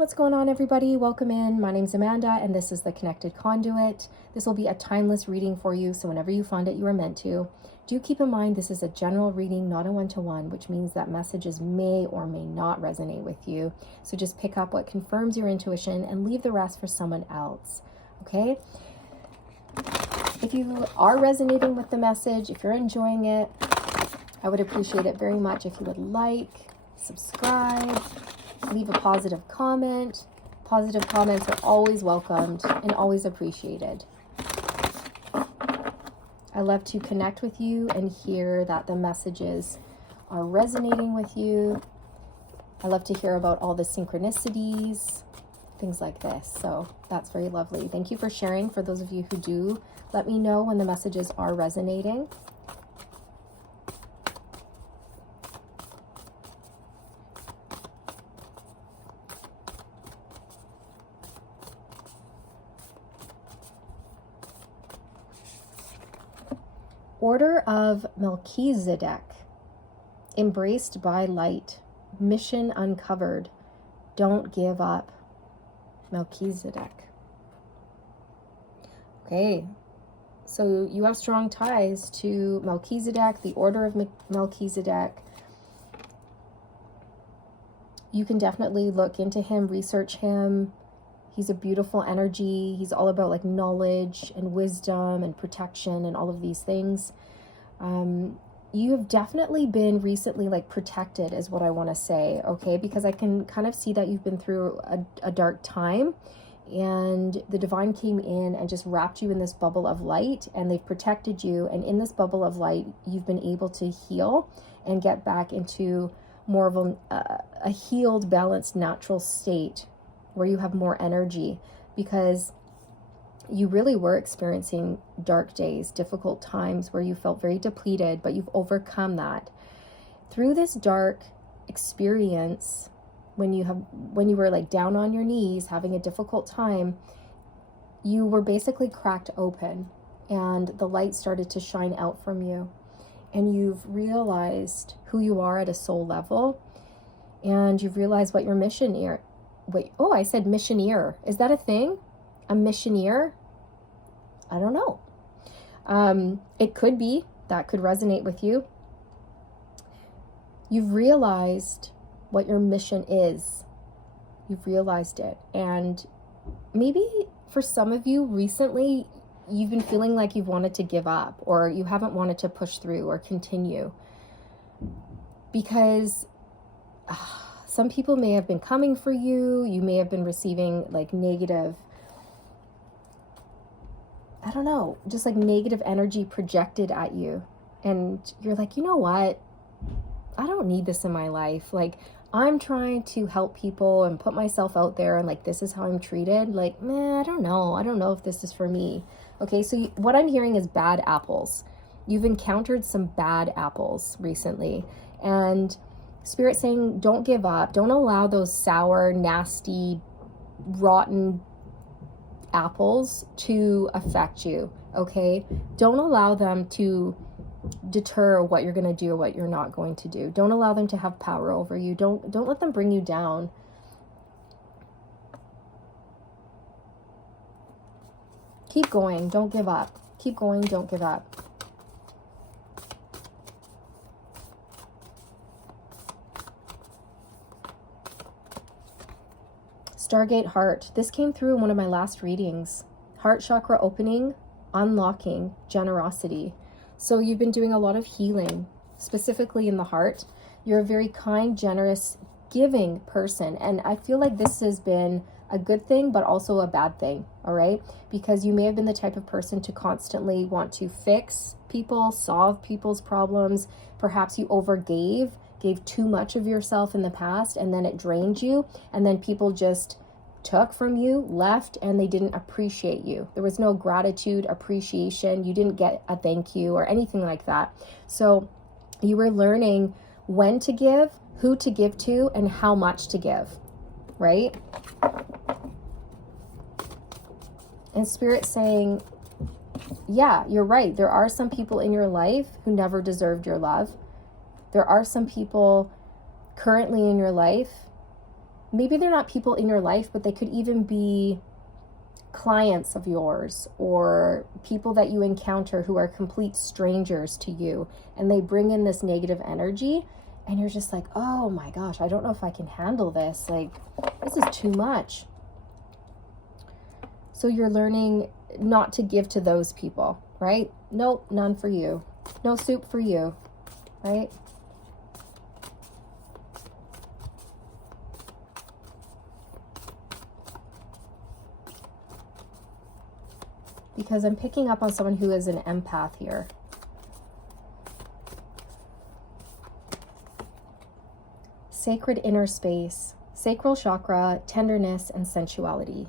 What's going on, everybody? Welcome in. My name's Amanda, and this is the Connected Conduit. This will be a timeless reading for you, so whenever you find it, you are meant to. Do keep in mind this is a general reading, not a one-to-one, which means that messages may or may not resonate with you. So just pick up what confirms your intuition and leave the rest for someone else, okay? If you are resonating with the message, if you're enjoying it, I would appreciate it very much if you would like, subscribe, leave a positive comment. Positive comments are always welcomed and always appreciated. I love to connect with you and hear that the messages are resonating with you. I love to hear about all the synchronicities, things like this. So that's very lovely. Thank you for sharing. For those of you who do, let me know when the messages are resonating. Order of Melchizedek, embraced by light, mission uncovered, don't give up. Melchizedek. Okay, so you have strong ties to Melchizedek, the order of Melchizedek. You can definitely look into him, research him. He's a beautiful energy. He's all about like knowledge and wisdom and protection and all of these things. You have definitely been recently like protected is what I want to say, okay? Because I can kind of see that you've been through a dark time, and the divine came in and just wrapped you in this bubble of light, and they've protected you. And in this bubble of light, you've been able to heal and get back into more of a healed, balanced, natural state where you have more energy, because you really were experiencing dark days, difficult times where you felt very depleted, but you've overcome that. Through this dark experience, when you were like down on your knees, having a difficult time, you were basically cracked open and the light started to shine out from you. And you've realized who you are at a soul level, and you've realized what your mission is. Wait, oh, I said missioneer. Is that a thing? A missioneer? I don't know. It could be. That could resonate with you. You've realized what your mission is. You've realized it. And maybe for some of you recently, you've been feeling like you've wanted to give up, or you haven't wanted to push through or continue. Because some people may have been coming for you. You may have been receiving like negative, I don't know, just like negative energy projected at you. And you're like, you know what? I don't need this in my life. Like, I'm trying to help people and put myself out there, and like, this is how I'm treated. Like, man, I don't know. I don't know if this is for me. Okay, so what I'm hearing is bad apples. You've encountered some bad apples recently. And Spirit saying, don't give up. Don't allow those sour, nasty, rotten apples to affect you, okay? Don't allow them to deter what you're going to do or what you're not going to do. Don't allow them to have power over you. Don't let them bring you down. Keep going. Don't give up. Keep going. Don't give up. Stargate Heart. This came through in one of my last readings. Heart chakra opening, unlocking, generosity. So you've been doing a lot of healing, specifically in the heart. You're a very kind, generous, giving person. And I feel like this has been a good thing, but also a bad thing, all right? Because you may have been the type of person to constantly want to fix people, solve people's problems. Perhaps you overgave, gave too much of yourself in the past, and then it drained you, and then people just took from you, left, and they didn't appreciate you. There was no gratitude, appreciation. You didn't get a thank you or anything like that. So you were learning when to give, who to give to, and how much to give, right? And Spirit saying, yeah, you're right. There are some people in your life who never deserved your love. There are some people currently in your life maybe they're not people in your life, but they could even be clients of yours or people that you encounter who are complete strangers to you, and they bring in this negative energy, and you're just like, oh my gosh, I don't know if I can handle this. Like, this is too much. So you're learning not to give to those people, right? Nope, none for you. No soup for you, right? Because I'm picking up on someone who is an empath here. Sacred inner space, sacral chakra, tenderness, and sensuality.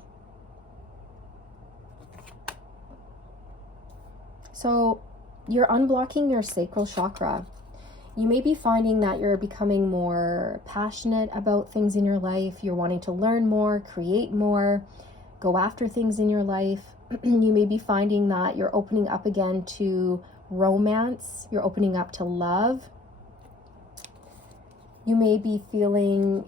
So you're unblocking your sacral chakra. You may be finding that you're becoming more passionate about things in your life. You're wanting to learn more, create more, go after things in your life. You may be finding that you're opening up again to romance. You're opening up to love. You may be feeling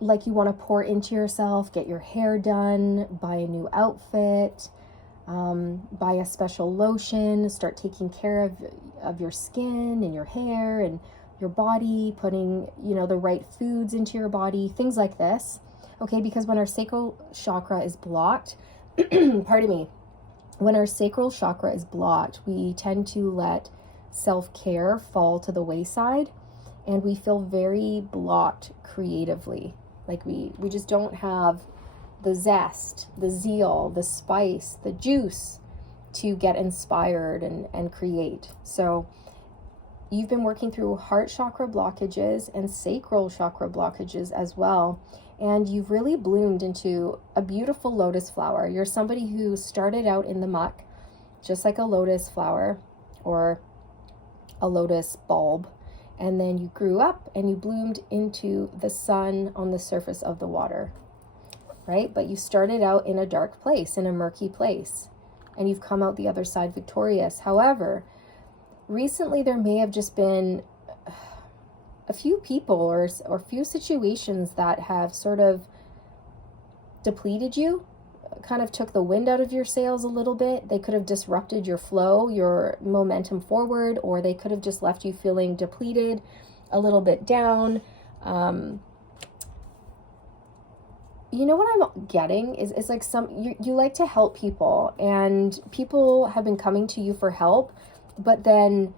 like you want to pour into yourself, get your hair done, buy a new outfit, buy a special lotion, start taking care of your skin and your hair and your body, putting, the right foods into your body, things like this. Okay, because when our sacral chakra is blocked, pardon me, when our sacral chakra is blocked, we tend to let self-care fall to the wayside, and we feel very blocked creatively. Like we just don't have the zest, the zeal, the spice, the juice to get inspired and create. So you've been working through heart chakra blockages and sacral chakra blockages as well. And you've really bloomed into a beautiful lotus flower. You're somebody who started out in the muck, just like a lotus flower or a lotus bulb. And then you grew up and you bloomed into the sun on the surface of the water, right? But you started out in a dark place, in a murky place, and you've come out the other side victorious. However, recently there may have just been a few people or a few situations that have sort of depleted you, kind of took the wind out of your sails a little bit. They could have disrupted your flow, your momentum forward, or they could have just left you feeling depleted, a little bit down. You know what I'm getting is like you like to help people, and people have been coming to you for help, but then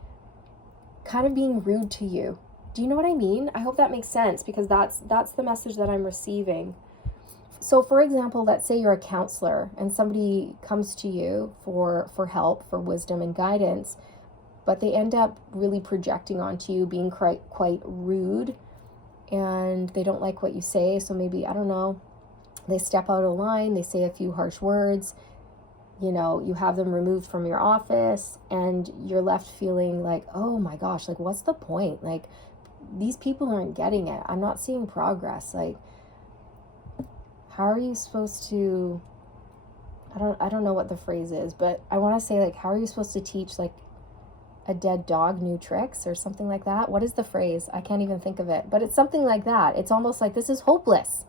kind of being rude to you. Do you know what I mean? I hope that makes sense, because that's the message that I'm receiving. So for example, let's say you're a counselor and somebody comes to you for help, for wisdom and guidance, but they end up really projecting onto you, being quite rude, and they don't like what you say. So maybe, I don't know, they step out of line, they say a few harsh words, you have them removed from your office, and you're left feeling like, oh my gosh, like what's the point? Like, these people aren't getting it. I'm not seeing progress. Like, how are you supposed to, I don't know what the phrase is, but I want to say, like, how are you supposed to teach like a dead dog new tricks or something like that? What is the phrase? I can't even think of it, but it's something like that. It's almost like, this is hopeless.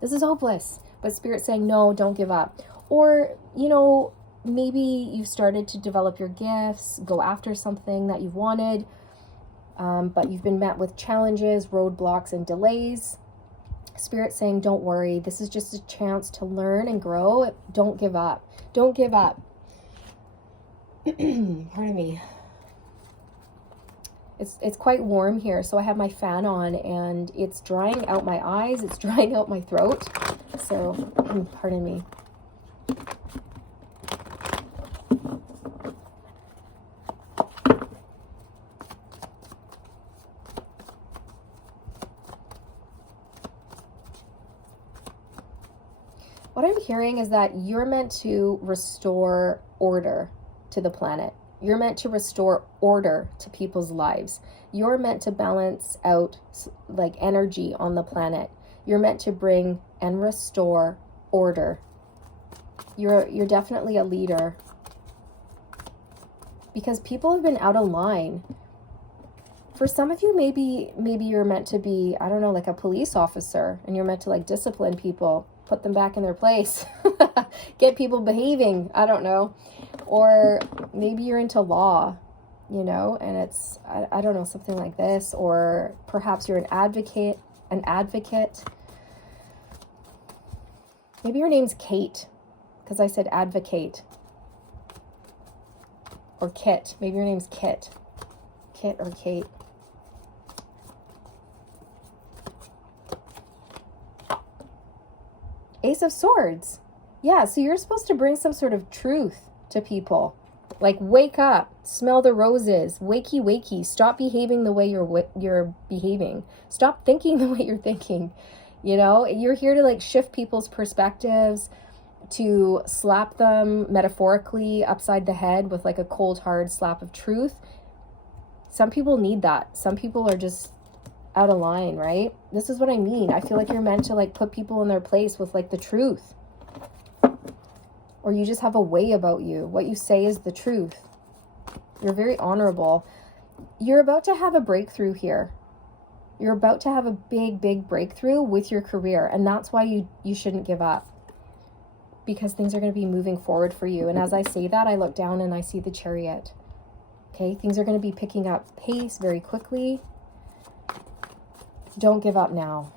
This is hopeless. But Spirit's saying, no, don't give up. Or, maybe you've started to develop your gifts, go after something that you've wanted, but you've been met with challenges, roadblocks, and delays. Spirit saying, don't worry. This is just a chance to learn and grow. Don't give up. Don't give up. Pardon me. It's quite warm here, so I have my fan on, and it's drying out my eyes. It's drying out my throat. So, pardon me. What I'm hearing is that you're meant to restore order to the planet. You're meant to restore order to people's lives. You're meant to balance out like energy on the planet. You're meant to bring and restore order. You're definitely a leader, because people have been out of line. For some of you, maybe you're meant to be, I don't know, like a police officer, and you're meant to like discipline people, put them back in their place, get people behaving, I don't know. Or maybe you're into law, you know, and it's, I don't know, something like this. Or perhaps you're an advocate. Maybe your name's Kate, because I said advocate. Or Kit. Maybe your name's Kit. Kit or Kate. Ace of Swords. Yeah, so you're supposed to bring some sort of truth to people. Like, wake up, smell the roses, wakey, wakey. Stop behaving the way you're behaving. Stop thinking the way you're thinking. You know, you're here to like shift people's perspectives, to slap them metaphorically upside the head with like a cold, hard slap of truth. Some people need that. Some people are just out of line, right? This is what I mean. I feel like you're meant to like put people in their place with like the truth. Or you just have a way about you. What you say is the truth. You're very honorable. You're about to have a breakthrough here. You're about to have a big, big breakthrough with your career. And that's why you shouldn't give up. Because things are going to be moving forward for you. And as I say that, I look down and I see the Chariot. Okay, things are going to be picking up pace very quickly. Don't give up now.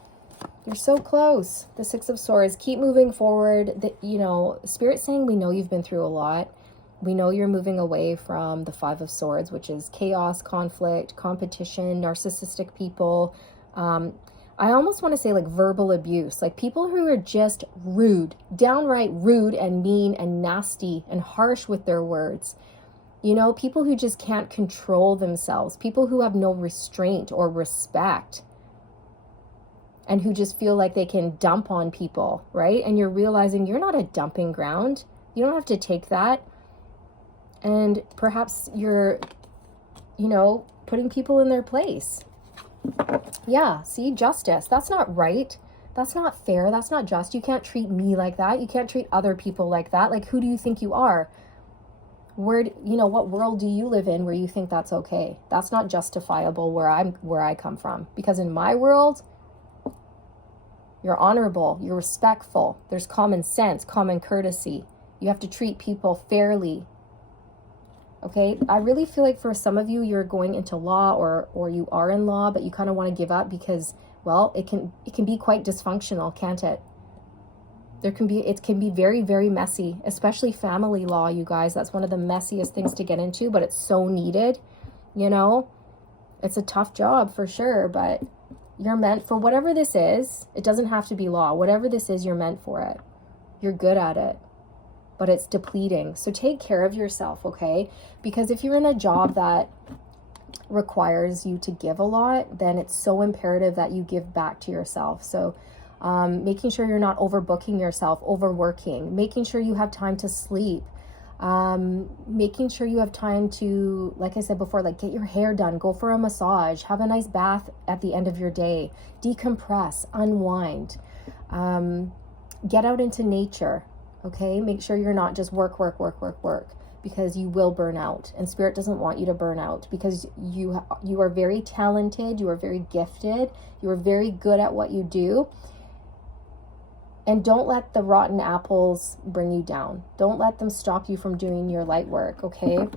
You're so close. The Six of Swords. Keep moving forward. You know, Spirit's saying we know you've been through a lot. We know you're moving away from the Five of Swords, which is chaos, conflict, competition, narcissistic people. I almost want to say like verbal abuse, like people who are just rude, downright rude and mean and nasty and harsh with their words. You know, people who just can't control themselves, people who have no restraint or respect, and who just feel like they can dump on people, right? And you're realizing you're not a dumping ground. You don't have to take that. And perhaps you're, you know, putting people in their place. Yeah, see, justice. That's not right. That's not fair. That's not just. You can't treat me like that. You can't treat other people like that. Like, who do you think you are? You know, what world do you live in where you think that's okay? That's not justifiable where I come from. Because in my world, you're honorable, you're respectful, there's common sense, common courtesy. You have to treat people fairly. Okay, I really feel like for some of you, you're going into law or you are in law, but you kind of want to give up because, well, it can be quite dysfunctional, can't it? It can be very, very messy, especially family law, you guys. That's one of the messiest things to get into, but it's so needed, you know? It's a tough job for sure, but you're meant for whatever this is. It doesn't have to be law. Whatever this is, you're meant for it. You're good at it. But it's depleting. So take care of yourself, okay? Because if you're in a job that requires you to give a lot, then it's so imperative that you give back to yourself. So making sure you're not overbooking yourself, overworking, making sure you have time to sleep, making sure you have time to, like I said before, like get your hair done, go for a massage, have a nice bath at the end of your day, decompress, unwind, get out into nature. Okay, make sure you're not just work, because you will burn out, and Spirit doesn't want you to burn out, because you are very talented, you are very gifted, you are very good at what you do. And don't let the rotten apples bring you down. Don't let them stop you from doing your light work, okay?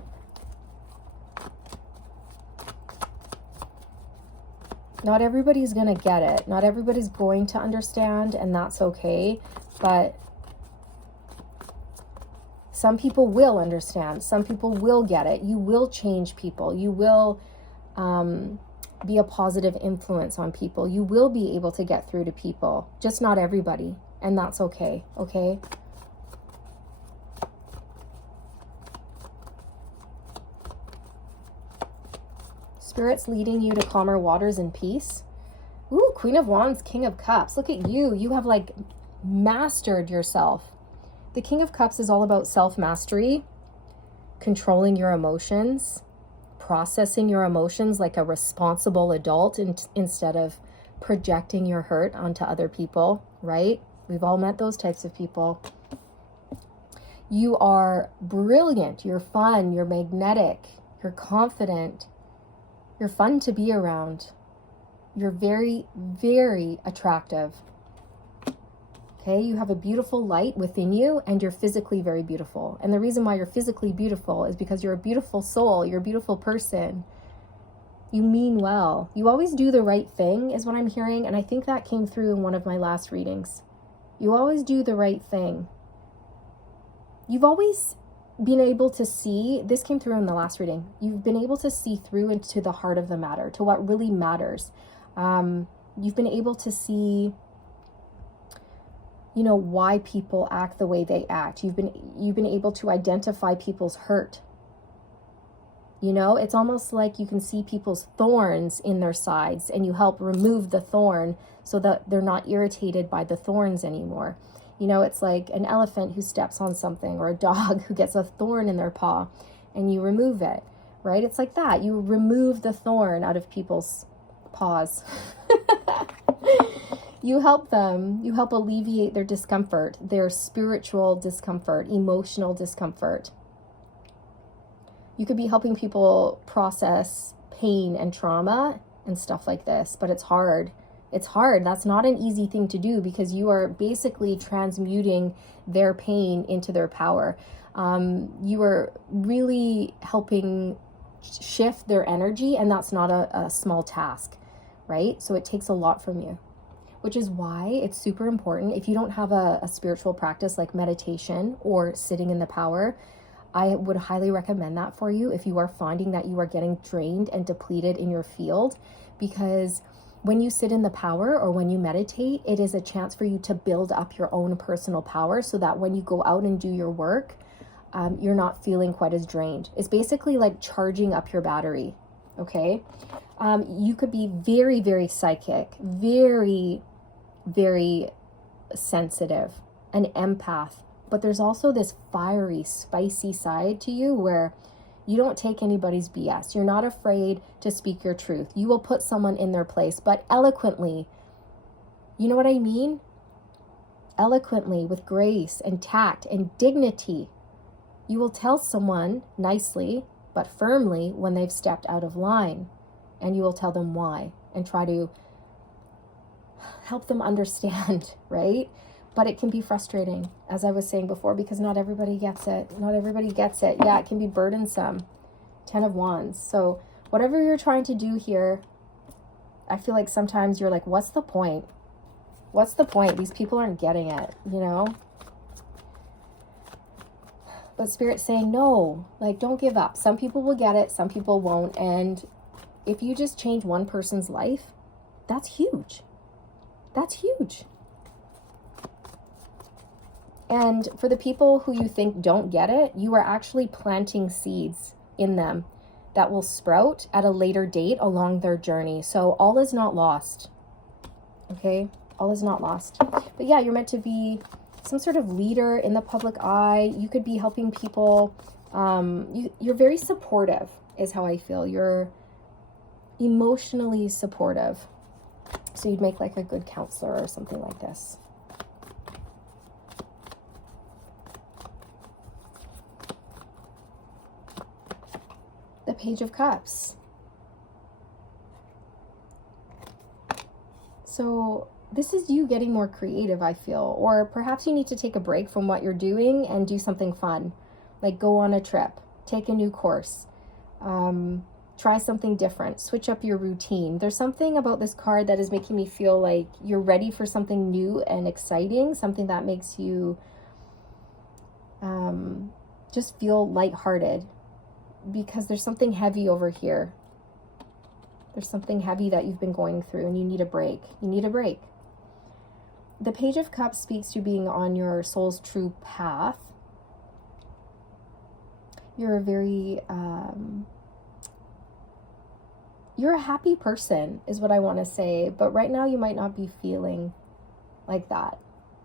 Not everybody's going to get it. Not everybody's going to understand, and that's okay. But some people will understand. Some people will get it. You will change people. You will be a positive influence on people. You will be able to get through to people. Just not everybody. And that's okay, okay? Spirit's leading you to calmer waters and peace. Ooh, Queen of Wands, King of Cups. Look at you. You have like mastered yourself. The King of Cups is all about self-mastery, controlling your emotions, processing your emotions like a responsible adult instead of projecting your hurt onto other people, right? We've all met those types of people. You are brilliant. You're fun. You're magnetic. You're confident. You're fun to be around. You're very, very attractive. Okay, you have a beautiful light within you, and you're physically very beautiful. And the reason why you're physically beautiful is because you're a beautiful soul. You're a beautiful person. You mean well. You always do the right thing is what I'm hearing. And I think that came through in one of my last readings. You always do the right thing. You've always been able to see, this came through in the last reading, you've been able to see through into the heart of the matter, to what really matters. You've been able to see, you know, why people act the way they act. You've been able to identify people's hurt. You know, it's almost like you can see people's thorns in their sides, and you help remove the thorn so that they're not irritated by the thorns anymore. You know, it's like an elephant who steps on something, or a dog who gets a thorn in their paw, and you remove it, right? It's like that. You remove the thorn out of people's paws. You help them. You help alleviate their discomfort, their spiritual discomfort, emotional discomfort. You could be helping people process pain and trauma and stuff like this, but it's hard. It's hard. That's not an easy thing to do, because you are basically transmuting their pain into their power. You are really helping shift their energy, and that's not a small task, right? So it takes a lot from you, which is why it's super important. If you don't have a spiritual practice like meditation or sitting in the power, I would highly recommend that for you if you are finding that you are getting drained and depleted in your field, because when you sit in the power or when you meditate, it is a chance for you to build up your own personal power, so that when you go out and do your work, you're not feeling quite as drained. It's basically like charging up your battery, okay? You could be very, very psychic, very, very sensitive, an empath, but there's also this fiery, spicy side to you where you don't take anybody's BS. You're not afraid to speak your truth. You will put someone in their place, but eloquently. You know what I mean? Eloquently, with grace and tact and dignity. You will tell someone nicely, but firmly, when they've stepped out of line. And you will tell them why and try to help them understand, right? But it can be frustrating, as I was saying before, because not everybody gets it. Not everybody gets it. Yeah, it can be burdensome. 10 of Wands. So whatever you're trying to do here, I feel like sometimes you're like, what's the point? What's the point? These people aren't getting it, you know? But Spirit's saying, no, like, don't give up. Some people will get it, some people won't. And if you just change one person's life, that's huge. That's huge. And for the people who you think don't get it, you are actually planting seeds in them that will sprout at a later date along their journey. So all is not lost. Okay? All is not lost. But yeah, you're meant to be some sort of leader in the public eye. You could be helping people. You're very supportive, is how I feel. You're emotionally supportive. So you'd make like a good counselor or something like this. The Page of Cups. So this is you getting more creative, I feel. Or perhaps you need to take a break from what you're doing and do something fun. Like go on a trip, take a new course, try something different, switch up your routine. There's something about this card that is making me feel like you're ready for something new and exciting, something that makes you just feel lighthearted. Because there's something heavy over here. There's something heavy that you've been going through and you need a break. You need a break. The Page of Cups speaks to being on your soul's true path. You're a very, you're a happy person is what I want to say. But right now you might not be feeling like that.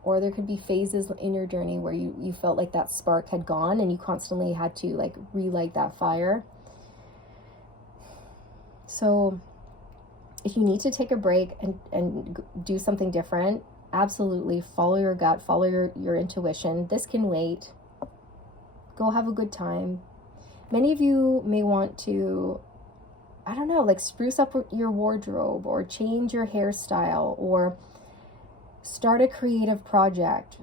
Or there could be phases in your journey where you felt like that spark had gone and you constantly had to like relight that fire. So if you need to take a break and do something different, absolutely follow your gut, follow your intuition. This can wait. Go have a good time. Many of you may want to I don't know, like spruce up your wardrobe or change your hairstyle or start a creative project.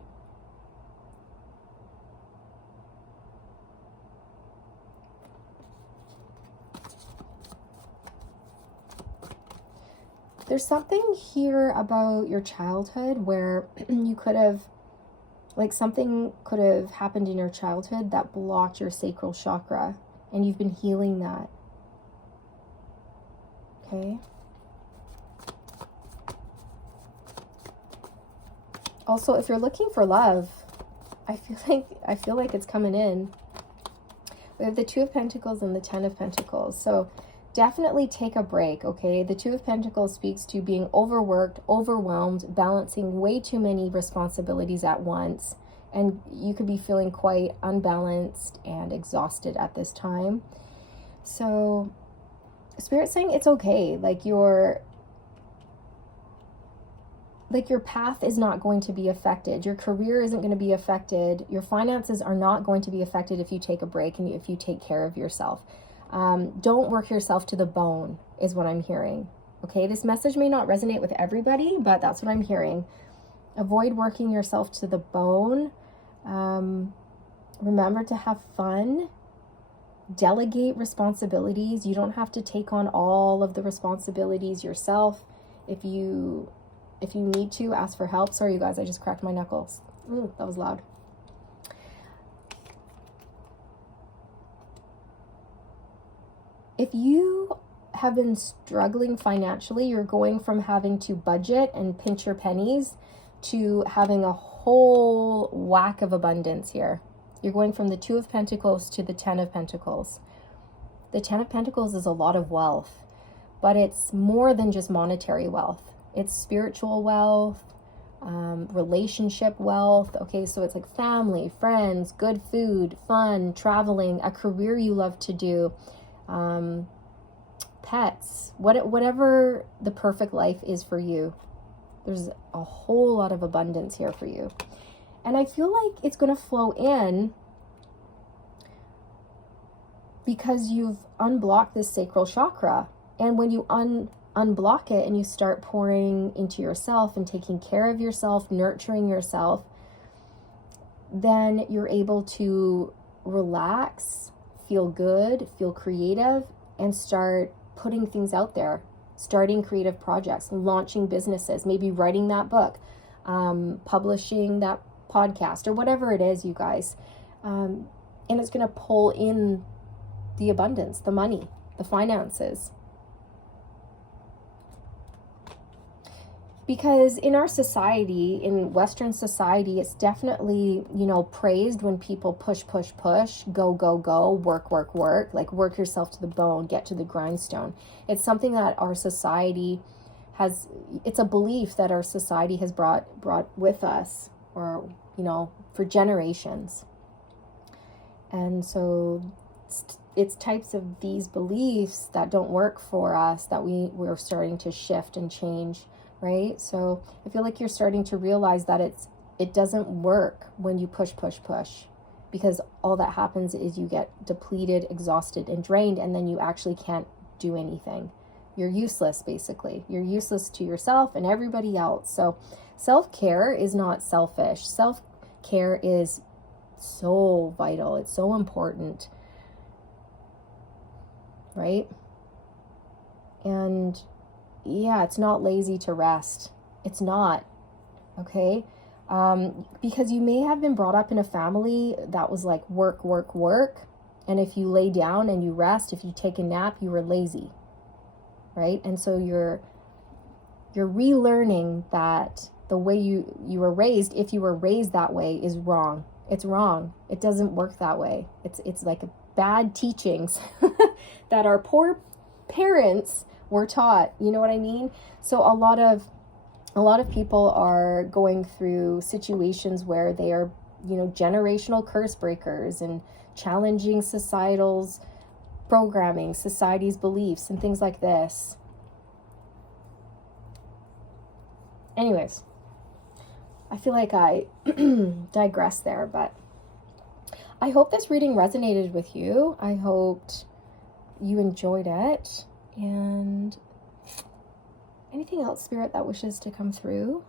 There's something here about your childhood where you could have, like something could have happened in your childhood that blocked your sacral chakra, and you've been healing that. Okay. Also, if you're looking for love, I feel like it's coming in. We have the Two of Pentacles and the Ten of Pentacles. So definitely take a break, okay? The Two of Pentacles speaks to being overworked, overwhelmed, balancing way too many responsibilities at once. And you could be feeling quite unbalanced and exhausted at this time. So Spirit's saying it's okay. Like your path is not going to be affected. Your career isn't going to be affected. Your finances are not going to be affected if you take a break and if you take care of yourself. Don't work yourself to the bone is what I'm hearing. Okay, this message may not resonate with everybody, but that's what I'm hearing. Avoid working yourself to the bone. Remember to have fun. Delegate responsibilities. You don't have to take on all of the responsibilities yourself. If you need to, ask for help. Sorry, you guys, I just cracked my knuckles. Ooh, that was loud. If you have been struggling financially, you're going from having to budget and pinch your pennies to having a whole whack of abundance here. You're going from the Two of Pentacles to the Ten of Pentacles. The Ten of Pentacles is a lot of wealth, but it's more than just monetary wealth. It's spiritual wealth, relationship wealth. Okay, so it's like family, friends, good food, fun, traveling, a career you love to do, pets, whatever the perfect life is for you. There's a whole lot of abundance here for you. And I feel like it's going to flow in because you've unblocked this sacral chakra. And when you unblock it and you start pouring into yourself and taking care of yourself, nurturing yourself, then you're able to relax, feel good, feel creative, and start putting things out there, starting creative projects, launching businesses, maybe writing that book, publishing that podcast, or whatever it is, you guys. And it's going to pull in the abundance, the money, the finances. Because in our society, in Western society, it's definitely, praised when people push, go, work, like work yourself to the bone, get to the grindstone. It's something that our society has, it's a belief that our society has brought with us, or, for generations. And so it's types of these beliefs that don't work for us that we're starting to shift and change. Right? So I feel like you're starting to realize that it doesn't work when you push, because all that happens is you get depleted, exhausted, and drained, and then you actually can't do anything. You're useless, basically. You're useless to yourself and everybody else. So self-care is not selfish. Self-care is so vital. It's so important. Right? And yeah, it's not lazy to rest. It's not, okay? Because you may have been brought up in a family that was like work. And if you lay down and you rest, if you take a nap, you were lazy, right? And so you're relearning that the way you were raised, if you were raised that way, is wrong. It's wrong. It doesn't work that way. It's like bad teachings that our poor parents were taught. You know what I mean? So a lot of people are going through situations where they are, generational curse breakers and challenging societal's programming, society's beliefs, and things like this. Anyways, I feel like I digress there, but I hope this reading resonated with you. I hoped you enjoyed it. And anything else, Spirit, that wishes to come through?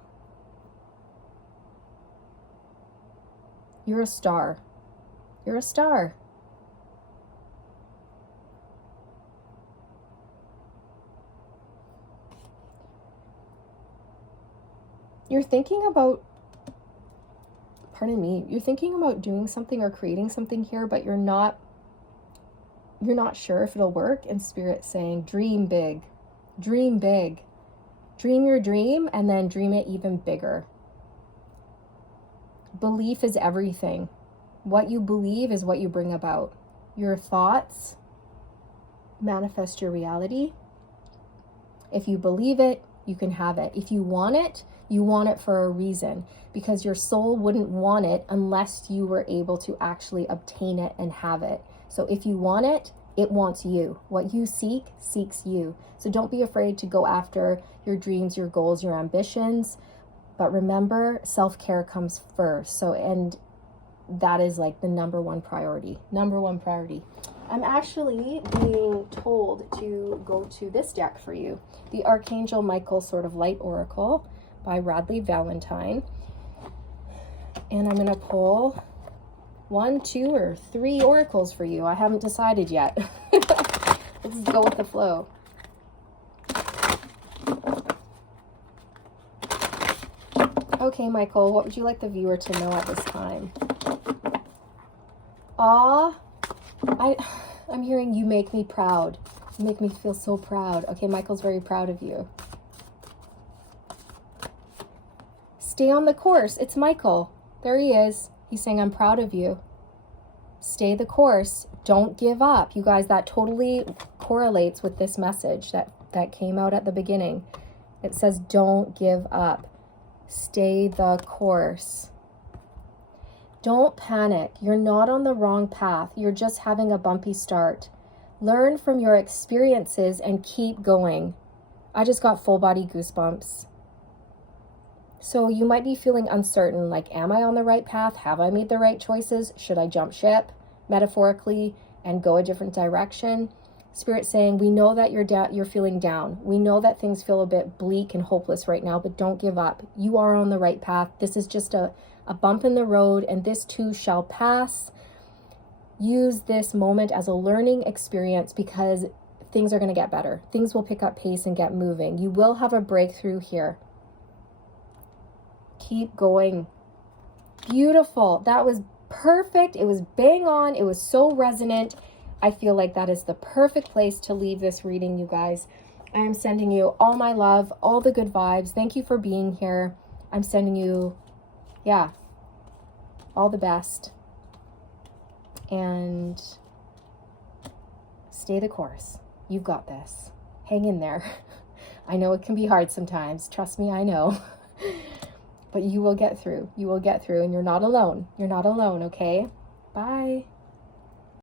You're a star. You're a star. You're thinking about, pardon me, you're thinking about doing something or creating something here, but you're not sure if it'll work. And Spirit's saying, dream big, dream big. Dream your dream and then dream it even bigger. Belief is everything. What you believe is what you bring about. Your thoughts manifest your reality. If you believe it, you can have it. If you want it for a reason, because your soul wouldn't want it unless you were able to actually obtain it and have it. So if you want it, it wants you. What you seek, seeks you. So don't be afraid to go after your dreams, your goals, your ambitions. But remember, self-care comes first. So, and that is like the number one priority. Number one priority. I'm actually being told to go to this deck for you. The Archangel Michael sort of Light Oracle by Radley Valentine. And I'm going to pull 1, 2, or 3 oracles for you. I haven't decided yet. Let's go with the flow. Okay, Michael, what would you like the viewer to know at this time? I'm hearing you make me proud. You make me feel so proud. Okay, Michael's very proud of you. Stay on the course. It's Michael. There he is. He's saying, I'm proud of you. Stay the course. Don't give up. You guys, that totally correlates with this message that came out at the beginning. It says, don't give up. Stay the course. Don't panic. You're not on the wrong path. You're just having a bumpy start. Learn from your experiences and keep going. I just got full body goosebumps. So you might be feeling uncertain, like, am I on the right path? Have I made the right choices? Should I jump ship, metaphorically, and go a different direction? Spirit saying, we know that you're feeling down. We know that things feel a bit bleak and hopeless right now, but don't give up. You are on the right path. This is just a bump in the road, and this too shall pass. Use this moment as a learning experience, because things are going to get better. Things will pick up pace and get moving. You will have a breakthrough here. Keep going. Beautiful. That was perfect. It was bang on. It was so resonant. I feel like that is the perfect place to leave this reading, you guys. I am sending you all my love, all the good vibes. Thank you for being here. I'm sending you, all the best. And stay the course. You've got this. Hang in there. I know it can be hard sometimes. Trust me, I know. But you will get through. You will get through, and you're not alone. You're not alone, okay? Bye.